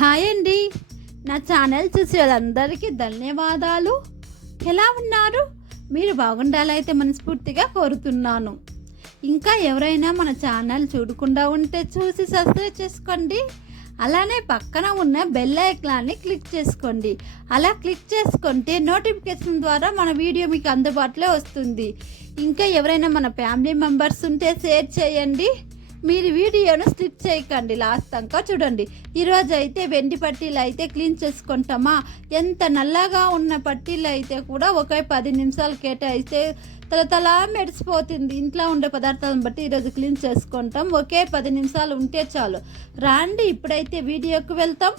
Hi అండి. నా channel చూసే వాళ్ళందరికీ ధన్యవాదాలు. ఎలా ఉన్నారు? మీరు బాగుండాలైతే మనస్ఫూర్తిగా కోరుతున్నాను. ఇంకా ఎవరైనా మన ఛానల్ చూడకుండా ఉంటే చూసి సబ్స్క్రైబ్ చేసుకోండి. అలానే పక్కన ఉన్న బెల్ ఐకాన్ని క్లిక్ చేసుకోండి. అలా క్లిక్ చేసుకుంటే నోటిఫికేషన్ ద్వారా మన వీడియో మీకు అందుబాటులో వస్తుంది. ఇంకా ఎవరైనా మన ఫ్యామిలీ మెంబర్స్ ఉంటే షేర్ చేయండి. మీరు వీడియోను స్లిప్ చేయకండి లాస్ట్ దాకా చూడండి. ఈరోజు అయితే వెండి పట్టీలు అయితే క్లీన్ చేసుకుంటామా? ఎంత నల్లగా ఉన్న పట్టీలు అయితే కూడా ఒకే పది నిమిషాలు కేటాయిస్తే తలతలా మెడిసిపోతుంది ఇంట్లో ఉండే పదార్థాలను బట్టి ఈరోజు క్లీన్ చేసుకుంటాం. ఒకే పది నిమిషాలు ఉంటే చాలు. రాండి ఇప్పుడైతే వీడియోకి వెళ్తాం.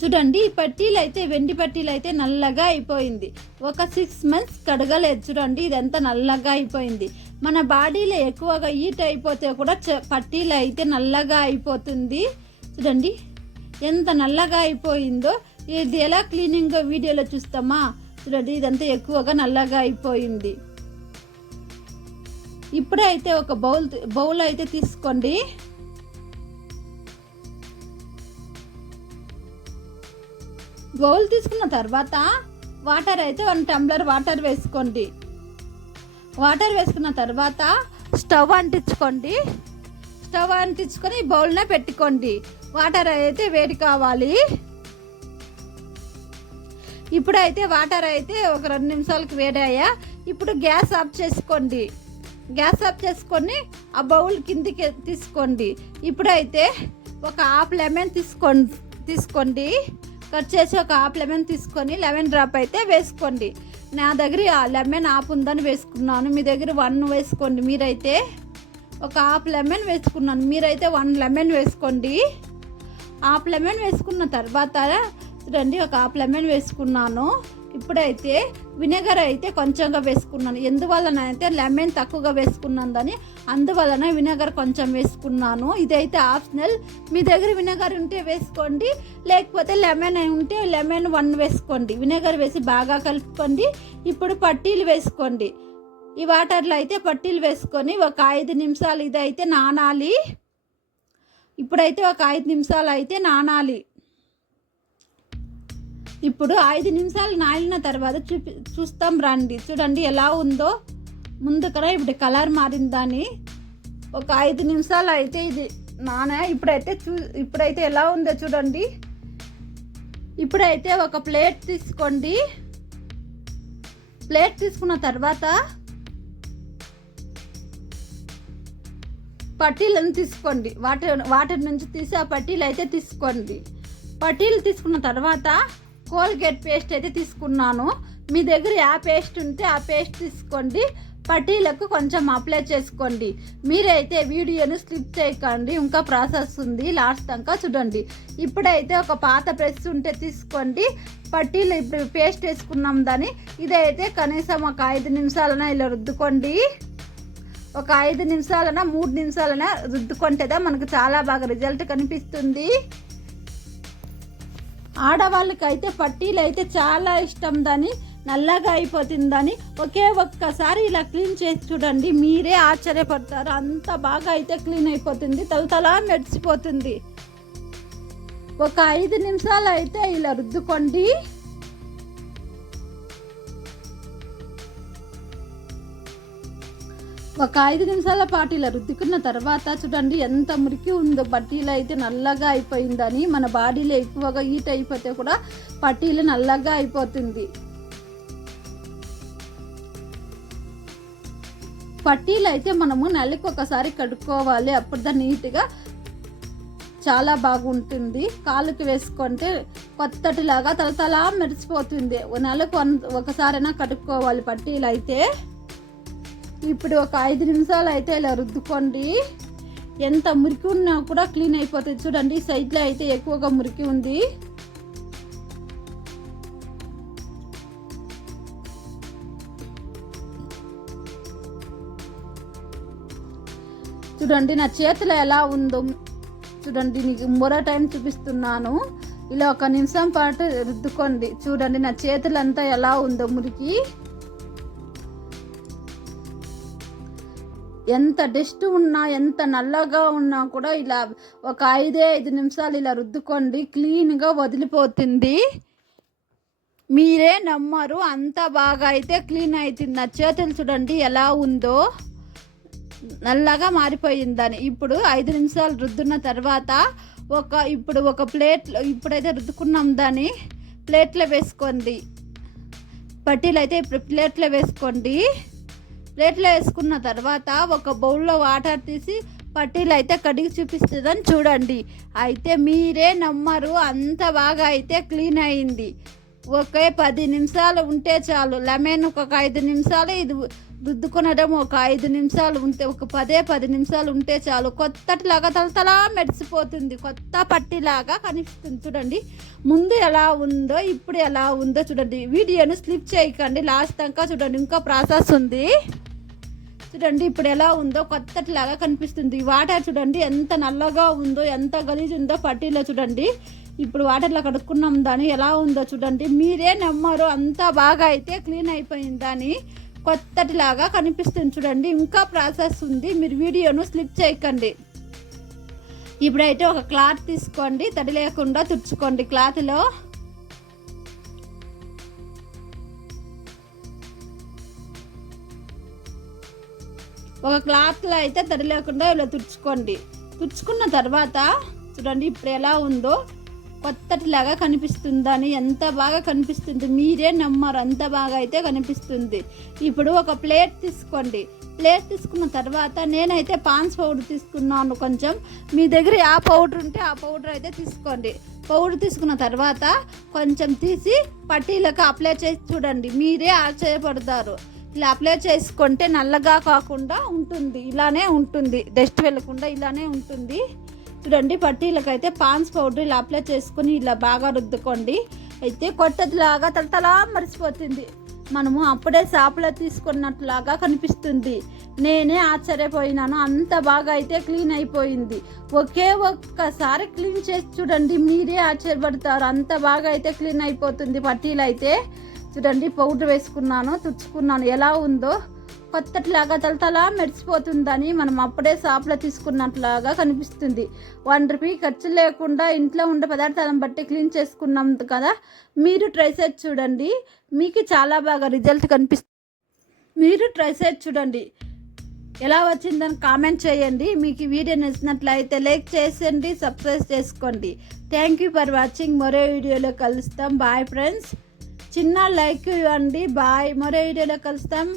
చూడండి ఈ పట్టీలు అయితే వెండి పట్టీలు అయితే నల్లగా అయిపోయింది. ఒక సిక్స్ మంత్స్ కడగలేదు. చూడండి ఇదంతా నల్లగా అయిపోయింది. మన బాడీలో ఎక్కువగా హీట్ అయిపోతే కూడా చ- పట్టీలు అయితే నల్లగా అయిపోతుంది. చూడండి ఎంత నల్లగా అయిపోయిందో ఇది ఎలా క్లీనింగ్ వీడియోలో చూస్తామా? చూడండి ఇదంతా ఎక్కువగా నల్లగా అయిపోయింది. ఇప్పుడైతే ఒక బౌల్ బౌల్ అయితే తీసుకోండి. బౌల్ తీసుకున్న తర్వాత వాటర్ అయితే వన్ టంబ్లర్ వాటర్ వేసుకోండి. వాటర్ వేసుకున్న తర్వాత స్టవ్ అంటించుకోండి. స్టవ్ అంటించుకొని బౌల్నే పెట్టుకోండి. వాటర్ అయితే వేడి కావాలి. ఇప్పుడైతే వాటర్ అయితే ఒక రెండు నిమిషాలకు వేడాయా ఇప్పుడు గ్యాస్ ఆఫ్ చేసుకోండి. గ్యాస్ ఆఫ్ చేసుకొని ఆ బౌల్ కిందికి తీసుకోండి. ఇప్పుడైతే ఒక హాఫ్ లెమన్ తీసుకోండి తీసుకోండి. కట్ చేసి ఒక హాఫ్ లెమన్ తీసుకొని లెమన్ డ్రాప్ అయితే వేసుకోండి. నా దగ్గర ఆ లెమన్ హాఫ్ ఉందని వేసుకున్నాను. మీ దగ్గర వన్ వేసుకోండి. మీరైతే ఒక హాఫ్ లెమన్ వేసుకున్నాను. మీరైతే వన్ లెమన్ వేసుకోండి. హాఫ్ లెమన్ వేసుకున్న తర్వాత రండి ఒక హాఫ్ లెమన్ వేసుకున్నాను. ఇప్పుడైతే వినెగర్ అయితే కొంచెంగా వేసుకున్నాను. ఎందువలన అయితే లెమన్ తక్కువగా వేసుకున్నాను అందువలన వినెగర్ కొంచెం వేసుకున్నాను. ఇదైతే ఆప్షనల్. మీ దగ్గర వినెగర్ ఉంటే వేసుకోండి. లేకపోతే లెమన్ ఉంటే లెమన్ వన్ వేసుకోండి. వినెగర్ వేసి బాగా కలుపుకోండి. ఇప్పుడు పట్టీలు వేసుకోండి. ఈ వాటర్లో అయితే పట్టీలు వేసుకొని ఒక ఐదు నిమిషాలు ఇదైతే నానాలి. ఇప్పుడైతే ఒక ఐదు నిమిషాలు అయితే నానాలి. ఇప్పుడు ఐదు నిమిషాలు నానిన తర్వాత చూపి చూస్తాం రండి. చూడండి ఎలా ఉందో. ముందు కదా ఇప్పుడు కలర్ మారిందని ఒక ఐదు నిమిషాలు అయితే ఇది నానే. ఇప్పుడైతే చూ ఇప్పుడైతే ఎలా ఉందో చూడండి. ఇప్పుడైతే ఒక ప్లేట్ తీసుకోండి. ప్లేట్ తీసుకున్న తర్వాత పట్టీలను తీసుకోండి. వాటర్ వాటర్ నుంచి తీసి ఆ పట్టీలు అయితే తీసుకోండి. పట్టీలు తీసుకున్న తర్వాత కోల్గేట్ పేస్ట్ అయితే తీసుకున్నాను. మీ దగ్గర ఆ పేస్ట్ ఉంటే ఆ పేస్ట్ తీసుకోండి. పట్టీలకు కొంచెం అప్లై చేసుకోండి. మీరైతే వీడియోను స్లిప్ చేయకండి. ఇంకా ప్రాసెస్ ఉంది. లాస్ట్ దాకా చూడండి. ఇప్పుడైతే ఒక పాత ప్రెస్ ఉంటే తీసుకోండి. పట్టీలు ఇప్పుడు పేస్ట్ వేసుకున్నాం దాన్ని. ఇదైతే కనీసం ఒక ఐదు నిమిషాలన ఇలా రుద్దుకోండి. ఒక ఐదు నిమిషాలన మూడు నిమిషాలన రుద్దుకుంటేదా మనకు చాలా బాగా రిజల్ట్ కనిపిస్తుంది. ఆడవాళ్ళకి అయితే పట్టీలు అయితే చాలా ఇష్టం దాని నల్లగా అయిపోతుందని ఒకే ఒక్కసారి ఇలా క్లీన్ చేసి చూడండి మీరే ఆశ్చర్యపడతారు. అంత బాగా అయితే క్లీన్ అయిపోతుంది. తలతలా మెడిసిపోతుంది ఒక ఐదు నిమిషాలు అయితే ఇలా రుద్దుకోండి. ఒక ఐదు నిమిషాల పాటు ఇలా రుద్దుకున్న తర్వాత చూడండి ఎంత మురికి ఉందో. పట్టీలు అయితే నల్లగా అయిపోయిందని మన బాడీలో ఎక్కువగా హీట్ అయిపోతే కూడా పట్టీలు నల్లగా అయిపోతుంది. పట్టీలు అయితే మనము నెలకు ఒకసారి కడుక్కోవాలి. అప్పుడు దాన్ని నీట్గా చాలా బాగుంటుంది. కాలుకి వేసుకుంటే కొత్తటిలాగా తలతలా మెరిసిపోతుంది. నెలకు ఒకసారైనా కడుక్కోవాలి పట్టీలు అయితే. ఇప్పుడు ఒక ఐదు నిమిషాలు అయితే ఇలా రుద్దుకోండి. ఎంత మురికి ఉన్నా కూడా క్లీన్ అయిపోతుంది. చూడండి సైడ్లో అయితే ఎక్కువగా మురికి ఉంది. చూడండి నా చేతిలో ఎలా ఉందో. చూడండి నీకు మరో టైం చూపిస్తున్నాను. ఇలా ఒక నిమిషం పాటు రుద్దుకోండి. చూడండి నా చేతులంతా ఎలా ఉందో మురికి. ఎంత డస్ట్ ఉన్నా ఎంత నల్లగా ఉన్నా కూడా ఇలా ఒక ఐదే ఐదు నిమిషాలు ఇలా రుద్దుకోండి క్లీన్గా వదిలిపోతుంది. మీరే నమ్మరు అంత బాగా అయితే క్లీన్ అవుతుంది నా చేతులు చూడండి ఎలా ఉందో. నల్లగా మారిపోయిందని ఇప్పుడు ఐదు నిమిషాలు రుద్దున్న తర్వాత ఒక ఇప్పుడు ఒక ప్లేట్లో ఇప్పుడైతే రుద్దుకున్నాం దాన్ని ప్లేట్లో వేసుకోండి. పట్టీలు అయితే ఇప్పుడు ప్లేట్లో వేసుకోండి. ప్లేట్లో వేసుకున్న తర్వాత ఒక బౌల్లో వాటర్ తీసి పట్టీలు అయితే కడిగి చూపిస్తుందని చూడండి. అయితే మీరే నమ్మరు అంత బాగా అయితే క్లీన్ అయింది. ఒకే పది నిమిషాలు ఉంటే చాలు. లెమన్ ఒక ఐదు నిమిషాలు ఇది రుద్దుకొనడం ఒక ఐదు నిమిషాలు ఉంటే ఒక పదే పది నిమిషాలు ఉంటే చాలు. కొత్తటిలాగా తలతలా మెరిసిపోతుంది. కొత్త పట్టిలాగా కనిపిస్తుంది. చూడండి ముందు ఎలా ఉందో ఇప్పుడు ఎలా ఉందో చూడండి. వీడియోను స్లిప్ చేయకండి. లాస్ట్ దాకా చూడండి. ఇంకా ప్రాసెస్ ఉంది. చూడండి ఇప్పుడు ఎలా ఉందో కొత్తటిలాగా కనిపిస్తుంది. వాటర్ చూడండి ఎంత నల్లగా ఉందో ఎంత గలీజ్ ఉందో పట్టీలో చూడండి. ఇప్పుడు వాటర్లో కడుక్కున్నాం దాన్ని. ఎలా ఉందో చూడండి. మీరే నమ్మరు. అంత బాగా అయితే క్లీన్ అయిపోయింది దాని. కొత్తటిలాగా కనిపిస్తుంది చూడండి. ఇంకా ప్రాసెస్ ఉంది. మీరు వీడియోను స్లిప్ చేయకండి. ఇప్పుడైతే ఒక క్లాత్ తీసుకోండి. తడి లేకుండా తుడుచుకోండి క్లాత్లో. ఒక క్లాత్లో అయితే తడి లేకుండా ఇలా తుడుచుకోండి. తుడుచుకున్న తర్వాత చూడండి ఇప్పుడు ఎలా ఉందో. కొత్తటిలాగా కనిపిస్తుందని ఎంత బాగా కనిపిస్తుంది? మీరే నమ్మరు. అంత బాగా అయితే కనిపిస్తుంది. ఇప్పుడు ఒక ప్లేట్ తీసుకోండి. ప్లేట్ తీసుకున్న తర్వాత నేనైతే పాన్స్ పౌడర్ తీసుకున్నాను కొంచెం. మీ దగ్గర ఆ పౌడర్ ఉంటే ఆ పౌడర్ అయితే తీసుకోండి. పౌడర్ తీసుకున్న తర్వాత కొంచెం తీసి పట్టీలకు అప్లై చేసి చూడండి. మీరే ఆశ్చర్యపడతారు. ఇలా అప్లై చేసుకుంటే నల్లగా కాకుండా ఉంటుంది. ఇలానే ఉంటుంది. డస్ట్ వెళ్ళకుండా ఇలానే ఉంటుంది. చూడండి పట్టీలకు అయితే పాన్స్ పౌడర్ ఇలా అప్లై చేసుకుని ఇలా బాగా రుద్దుకోండి. అయితే కొట్టదిలాగా తలతలా మరిచిపోతుంది. మనము అప్పుడే షాపులో తీసుకున్నట్లాగా కనిపిస్తుంది. నేనే ఆశ్చర్యపోయినాను. అంత బాగా అయితే క్లీన్ అయిపోయింది. ఒకే ఒక్కసారి క్లీన్ చేసి చూడండి మీరే ఆశ్చర్యపడతారు. అంత బాగా అయితే క్లీన్ అయిపోతుంది పట్టీలు అయితే చూడండి పౌడర్ వేసుకున్నాను తుడుచుకున్నాను. ఎలా ఉందో కొత్తట్లాగా తలతలా మెరిసిపోతుందని మనం అప్పుడే షాప్లో తీసుకున్నట్లాగా కనిపిస్తుంది. వన్ రూపీ ఖర్చు లేకుండా ఇంట్లో ఉండే పదార్థాలను బట్టి క్లీన్ చేసుకున్నాం కదా మీరు ట్రై చేసి చూడండి. మీకు చాలా బాగా రిజల్ట్ కనిపిస్తుంది. మీరు ట్రై చేసి చూడండి. ఎలా వచ్చిందని కామెంట్ చేయండి. మీకు ఈ వీడియో నచ్చినట్లయితే లైక్ చేసేయండి సబ్స్క్రైబ్ చేసుకోండి. థ్యాంక్ యూ ఫర్ వాచింగ్ మరో వీడియోలో కలుస్తాం. బాయ్ ఫ్రెండ్స్ చిన్న లైక్ ఇవ్వండి. బాయ్ మరో వీడియోలో కలుస్తాం.